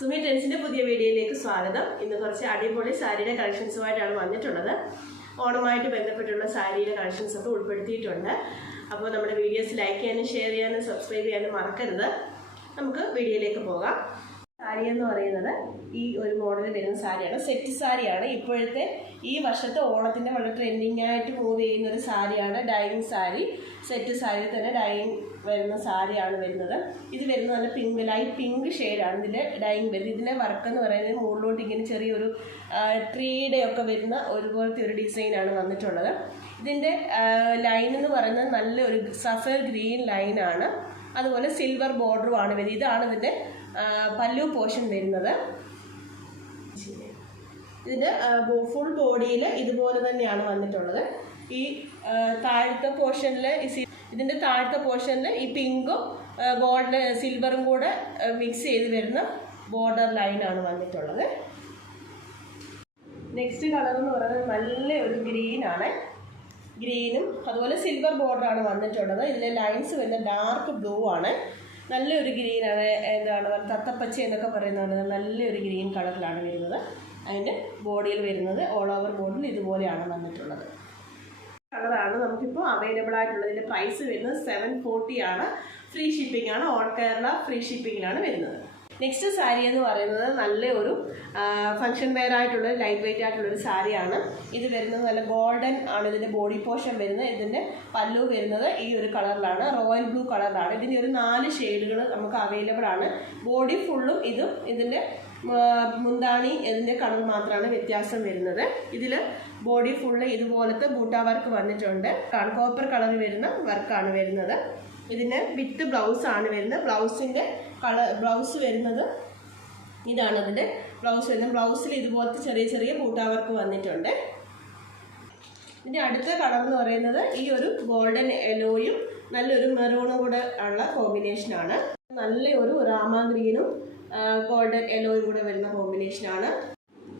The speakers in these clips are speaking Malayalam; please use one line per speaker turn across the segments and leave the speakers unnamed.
സുമി ടെൻസിന്റെ പുതിയ വീഡിയോയിലേക്ക് സ്വാഗതം. ഇന്ന് കുറച്ച് അടിപൊളി സാരിയുടെ കളക്ഷൻസുമായിട്ടാണ് വന്നിട്ടുള്ളത്. ഓണമായിട്ട് ബന്ധപ്പെട്ടുള്ള സാരിയുടെ കളക്ഷൻസ് ഒക്കെ ഉൾപ്പെടുത്തിയിട്ടുണ്ട്. അപ്പോൾ നമ്മുടെ വീഡിയോസ് ലൈക്ക് ചെയ്യാനും ഷെയർ ചെയ്യാനും സബ്സ്ക്രൈബ് ചെയ്യാനും മറക്കരുത്. നമുക്ക് വീഡിയോയിലേക്ക് പോകാം. സാരി എന്ന് പറയുന്നത് ഈ ഒരു മോഡൽ വരുന്ന സാരിയാണ്. സെറ്റ് സാരിയാണ്. ഇപ്പോഴത്തെ ഈ വർഷത്തെ ഓണത്തിന്റെ വളരെ ട്രെൻഡിങ് ആയിട്ട് മൂവ് ചെയ്യുന്ന ഒരു സാരിയാണ് ഡൈയിങ് സാരി. സെറ്റ് സാരി തന്നെ ഡൈയിങ് വരുന്ന സാരിയാണ് വരുന്നത്. ഇത് വരുന്നത് നല്ല പിങ്ക് ലൈറ്റ് പിങ്ക് ഷെയ്ഡാണ് ഇതിന്റെ ഡൈയിങ് വരുന്നത്. ഇതിന്റെ വർക്ക് എന്ന് പറയുന്നത് മുകളിലോട്ട് ഇങ്ങനെ ചെറിയൊരു ട്രീയുടെ ഒക്കെ വരുന്ന ഒരുപോലത്തെ ഒരു ഡിസൈനാണ് വന്നിട്ടുള്ളത്. ഇതിന്റെ ലൈൻ എന്ന് പറയുന്നത് നല്ലൊരു സഫർ ഗ്രീൻ ലൈനാണ് അതുപോലെ സിൽവർ ബോർഡറുമാണ് വരുന്നത്. ഇതാണ് ഇതിന്റെ പല്ലു പോർഷൻ വരുന്നത്. ഇതിന്റെ ഫുൾ ബോഡിയിൽ ഇതുപോലെ തന്നെയാണ് വന്നിട്ടുള്ളത്. ഈ താഴത്തെ പോർഷനിൽ ഇതിന്റെ താഴത്തെ പോർഷനിൽ ഈ പിങ്കും ഗോൾഡ് സിൽവറും കൂടെ മിക്സ് ചെയ്ത് വരുന്ന ബോർഡർ ലൈനാണ് വന്നിട്ടുള്ളത്. നെക്സ്റ്റ് കളർ എന്ന് പറയുന്നത് നല്ല ഒരു ഗ്രീൻ ആണ്. ഗ്രീനും അതുപോലെ സിൽവർ ബോർഡറാണ് വന്നിട്ടുള്ളത്. ഇതിലെ ലൈൻസ് വരുന്ന ഡാർക്ക് ബ്ലൂ ആണ്. നല്ലൊരു ഗ്രീനാണ് എന്താണ് തത്തപ്പച്ച എന്നൊക്കെ പറയുന്നത് നല്ലൊരു ഗ്രീൻ കളറിലാണ് വരുന്നത്. അതിന്റെ ബോഡിയിൽ വരുന്നത് ഓൾ ഓവർ ബോർഡിൽ ഇതുപോലെയാണ് വന്നിട്ടുള്ളത്. കളറാണ് നമുക്കിപ്പോൾ അവൈലബിൾ ആയിട്ടുള്ളത്. ഇതിന്റെ പ്രൈസ് വരുന്നത് സെവൻ ഫോർട്ടി ആണ്. ഫ്രീ ഷിപ്പിംഗ് ആണ്. ഓൾ കേരള ഫ്രീ ഷിപ്പിങ്ങിലാണ് വരുന്നത്. നെക്സ്റ്റ് സാരി എന്ന് പറയുന്നത് നല്ല ഒരു ഫങ്ഷൻ വെയർ ആയിട്ടുള്ള ലൈറ്റ് വെയിറ്റ് ആയിട്ടുള്ള ഒരു സാരിയാണ്. ഇത് വരുന്നത് നല്ല ഗോൾഡൻ ആണ്. ഇതിന്റെ ബോഡി പോർഷൻ വരുന്നത് ഇതിന്റെ പല്ലു വരുന്നത് ഈ ഒരു കളറിലാണ് റോയൽ ബ്ലൂ കളറിലാണ് ഇതിന്റെ ഒരു നാല് ഷെയ്ഡുകൾ നമുക്ക് അവൈലബിൾ ആണ്. ബോഡി ഫുള്ളും ഇതും ഇതിന്റെ മുന്താണി ഇതിന്റെ കളർ മാത്രമാണ് വ്യത്യാസം വരുന്നത്. ഇതിൽ ബോഡി ഫുള്ള് ഇതുപോലത്തെ ബൂട്ടാ വർക്ക് വന്നിട്ടുണ്ട്. കോപ്പർ കളർ വരുന്ന വർക്കാണ് വരുന്നത്. ഇതിന് വിത്ത് ബ്ലൗസ് ആണ് വരുന്നത്. ബ്ലൗസിന്റെ കളർ ബ്ലൗസ് വരുന്നത് ഇതാണ് അതിന്റെ ബ്ലൗസ് വരുന്നത്. ബ്ലൗസിൽ ഇതുപോലത്തെ ചെറിയ ചെറിയ കൂട്ടാവർക്ക് വന്നിട്ടുണ്ട്. ഇതിന്റെ അടുത്ത കളർ എന്ന് പറയുന്നത് ഈ ഒരു ഗോൾഡൻ യെലോയും നല്ലൊരു മെറൂണും കൂടെ ഉള്ള കോമ്പിനേഷനാണ് നല്ലൊരു റാമ ഗ്രീനും ഗോൾഡൻ യെലോയും കൂടെ വരുന്ന കോമ്പിനേഷനാണ്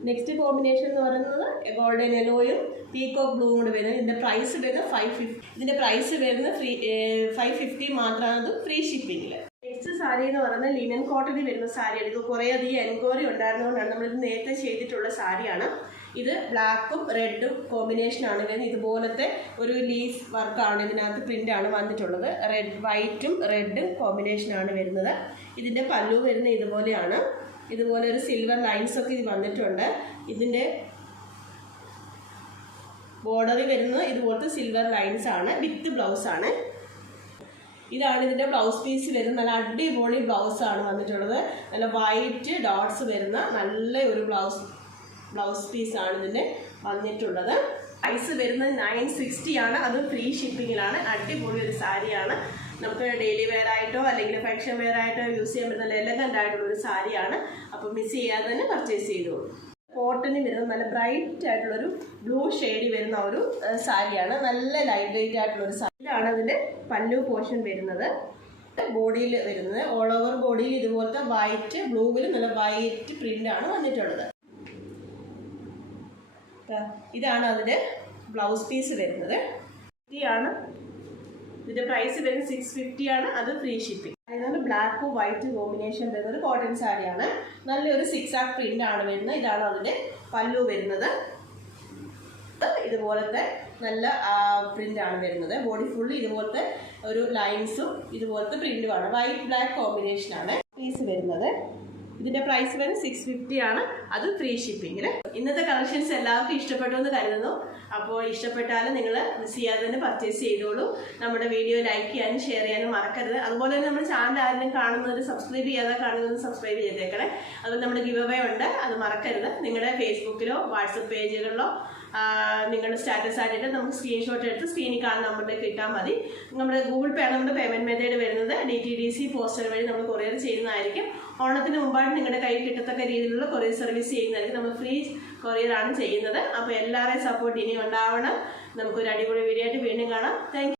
നെക്സ്റ്റ് കോമ്പിനേഷൻ എന്ന് പറയുന്നത് ഗോൾഡൻ എലോയും പീകോക്ക് ബ്ലൂവും കൂടെ വരുന്നത്. ഇതിന്റെ പ്രൈസ് വരുന്നത് ഫൈവ് ഫിഫ്റ്റി ഇതിന്റെ പ്രൈസ് വരുന്നത് ഫ്രീ ഫൈവ് ഫിഫ്റ്റി മാത്രമാണ്. ഫ്രീ ഷിപ്പിങ്ങിൽ നെക്സ്റ്റ് സാരി എന്ന് പറയുന്നത് ലിനൻ കോട്ടണിൽ വരുന്ന സാരിയാണ് ഇത് കുറേ അധികം എൻക്വയറി ഉണ്ടായിരുന്നതുകൊണ്ടാണ് നമ്മളിത് നേരത്തെ ചെയ്തിട്ടുള്ള സാരിയാണ് ഇത് ബ്ലാക്കും റെഡും കോമ്പിനേഷനാണ് വരുന്നത്. ഇതുപോലത്തെ ഒരു ലീഫ് വർക്കാണ് ഇതിനകത്ത് പ്രിന്റ് ആണ് വന്നിട്ടുള്ളത്. റെഡ് വൈറ്റും റെഡും കോമ്പിനേഷനാണ് വരുന്നത്. ഇതിന്റെ പല്ലു വരുന്നത് ഇതുപോലെയാണ്. ഇതുപോലെ ഒരു സിൽവർ ലൈൻസ് ഒക്കെ ഇത് വന്നിട്ടുണ്ട്. ഇതിന്റെ ബോർഡറിൽ വരുന്നത് ഇതുപോലത്തെ സിൽവർ ലൈൻസ് ആണ് വിത്ത് ബ്ലൗസ് ആണ്. ഇതാണ് ഇതിന്റെ ബ്ലൗസ് പീസ് വരുന്ന നല്ല അടിപൊളി ബ്ലൗസ് ആണ് വന്നിട്ടുള്ളത്. നല്ല വൈറ്റ് ഡോട്ട്സ് വരുന്ന നല്ല ഒരു ബ്ലൗസ് ബ്ലൗസ് പീസ് ആണ് ഇതിന്റെ വന്നിട്ടുള്ളത്. പ്രൈസ് വരുന്നത് നയൻ സിക്സ്റ്റി ആണ്. അതും ഫ്രീ ഷിപ്പിങ്ങിലാണ് അടിപൊളി ഒരു സാരിയാണ്. നമുക്ക് ഡെയിലി വെയർ ആയിട്ടോ അല്ലെങ്കിൽ ഫങ്ഷൻ വെയർ ആയിട്ടോ യൂസ് ചെയ്യാൻ പറ്റുന്ന എലഗന്റ് ആയിട്ടുള്ള ഒരു സാരിയാണ്. അപ്പോൾ മിസ് ചെയ്യാതെ തന്നെ പർച്ചേസ് ചെയ്തു. കോട്ടണിൽ വരുന്ന നല്ല ബ്രൈറ്റ് ആയിട്ടുള്ളൊരു ബ്ലൂ ഷെയ്ഡ് വരുന്ന ഒരു സാരിയാണ്. നല്ല ലൈറ്റ് വെയിറ്റ് ആയിട്ടുള്ള ഒരു സാരി. ഇതാണ് അതിന്റെ പല്ലു പോർഷൻ വരുന്നത്. ബോഡിയിൽ വരുന്നത്. ഓൾ ഓവർ ബോഡിയിൽ ഇതുപോലത്തെ വൈറ്റ് ബ്ലൂവിൽ നല്ല വൈറ്റ് പ്രിന്റ് ആണ് വന്നിട്ടുള്ളത്. ഇതാണ് അതിന്റെ ബ്ലൗസ് പീസ് വരുന്നത്. ഇതാണ് ഇതിന്റെ പ്രൈസ് വരുന്നത് സിക്സ് ഫിഫ്റ്റി ആണ്. അത് ഫ്രീ ഷിപ്പിംഗ് അതായത് ബ്ലാക്ക് വൈറ്റ് കോമ്പിനേഷൻ വരുന്നത് കോട്ടൺ സാരിയാണ് നല്ലൊരു സിക്സ് ആക്ക് പ്രിന്റ് ആണ് വരുന്നത്. ഇതാണ് അതിന്റെ പല്ലു വരുന്നത്. ഇതുപോലത്തെ നല്ല പ്രിന്റ് ആണ് വരുന്നത്. ബോഡി ഫുള്ള് ഇതുപോലത്തെ ഒരു ലൈൻസും ഇതുപോലത്തെ പ്രിന്റുമാണ് വൈറ്റ് ബ്ലാക്ക് കോമ്പിനേഷൻ ആണ്. പീസ് വരുന്നത്. ഇതിന്റെ പ്രൈസ് വരുന്നത് സിക്സ് ഫിഫ്റ്റി ആണ്. അത് ഫ്രീ ഷിപ്പിംഗിൽ ഇന്നത്തെ കളക്ഷൻസ് എല്ലാവർക്കും ഇഷ്ടപ്പെട്ടു എന്ന് കരുതുന്നു. അപ്പോൾ ഇഷ്ടപ്പെട്ടാലും നിങ്ങൾ മിസ് ചെയ്യാതെ തന്നെ പർച്ചേസ് ചെയ്തോളൂ. നമ്മുടെ വീഡിയോ ലൈക്ക് ചെയ്യാനും ഷെയർ ചെയ്യാനും മറക്കരുത്. അതുപോലെ തന്നെ നമ്മുടെ ചാനൽ ആരെങ്കിലും കാണുന്നത് സബ്സ്ക്രൈബ് ചെയ്യാതെ കാണുന്നത് സബ്സ്ക്രൈബ് ചെയ്തേക്കണേ. അതുപോലെ നമ്മുടെ ഗിവ് അവേ ഉണ്ട്. അത് മറക്കരുത്. നിങ്ങളുടെ ഫേസ്ബുക്കിലോ വാട്സപ്പ് പേജുകളിലോ നിങ്ങളുടെ സ്റ്റാറ്റസ് ആയിട്ട് നമുക്ക് സ്ക്രീൻഷോട്ട് എടുത്ത് സ്ക്രീനിൽ കാണുന്ന നമ്പറിലേക്ക് ഇട്ടാൽ മതി. നമ്മുടെ ഗൂഗിൾ പേ നമ്മുടെ പേയ്മെന്റ് മെത്തേഡ് വരുന്നത്. D T D C poster വഴി നമ്മൾ കൊറിയർ ചെയ്യുന്നതായിരിക്കും. ഓണത്തിന് മുമ്പായിട്ട് നിങ്ങളുടെ കയ്യിൽ കിട്ടത്തക്ക രീതിയിലുള്ള കൊറിയർ സർവീസ് ചെയ്യുന്നതായിരിക്കും. നമ്മൾ ഫ്രീ കൊറിയർ ആണ് ചെയ്യുന്നത്. അപ്പോൾ എല്ലാവരെയും സപ്പോർട്ട് ഇനി ഉണ്ടാവണം നമുക്കൊരു അടിപൊളി വീഡിയോ ആയിട്ട് വീണ്ടും കാണാം. താങ്ക്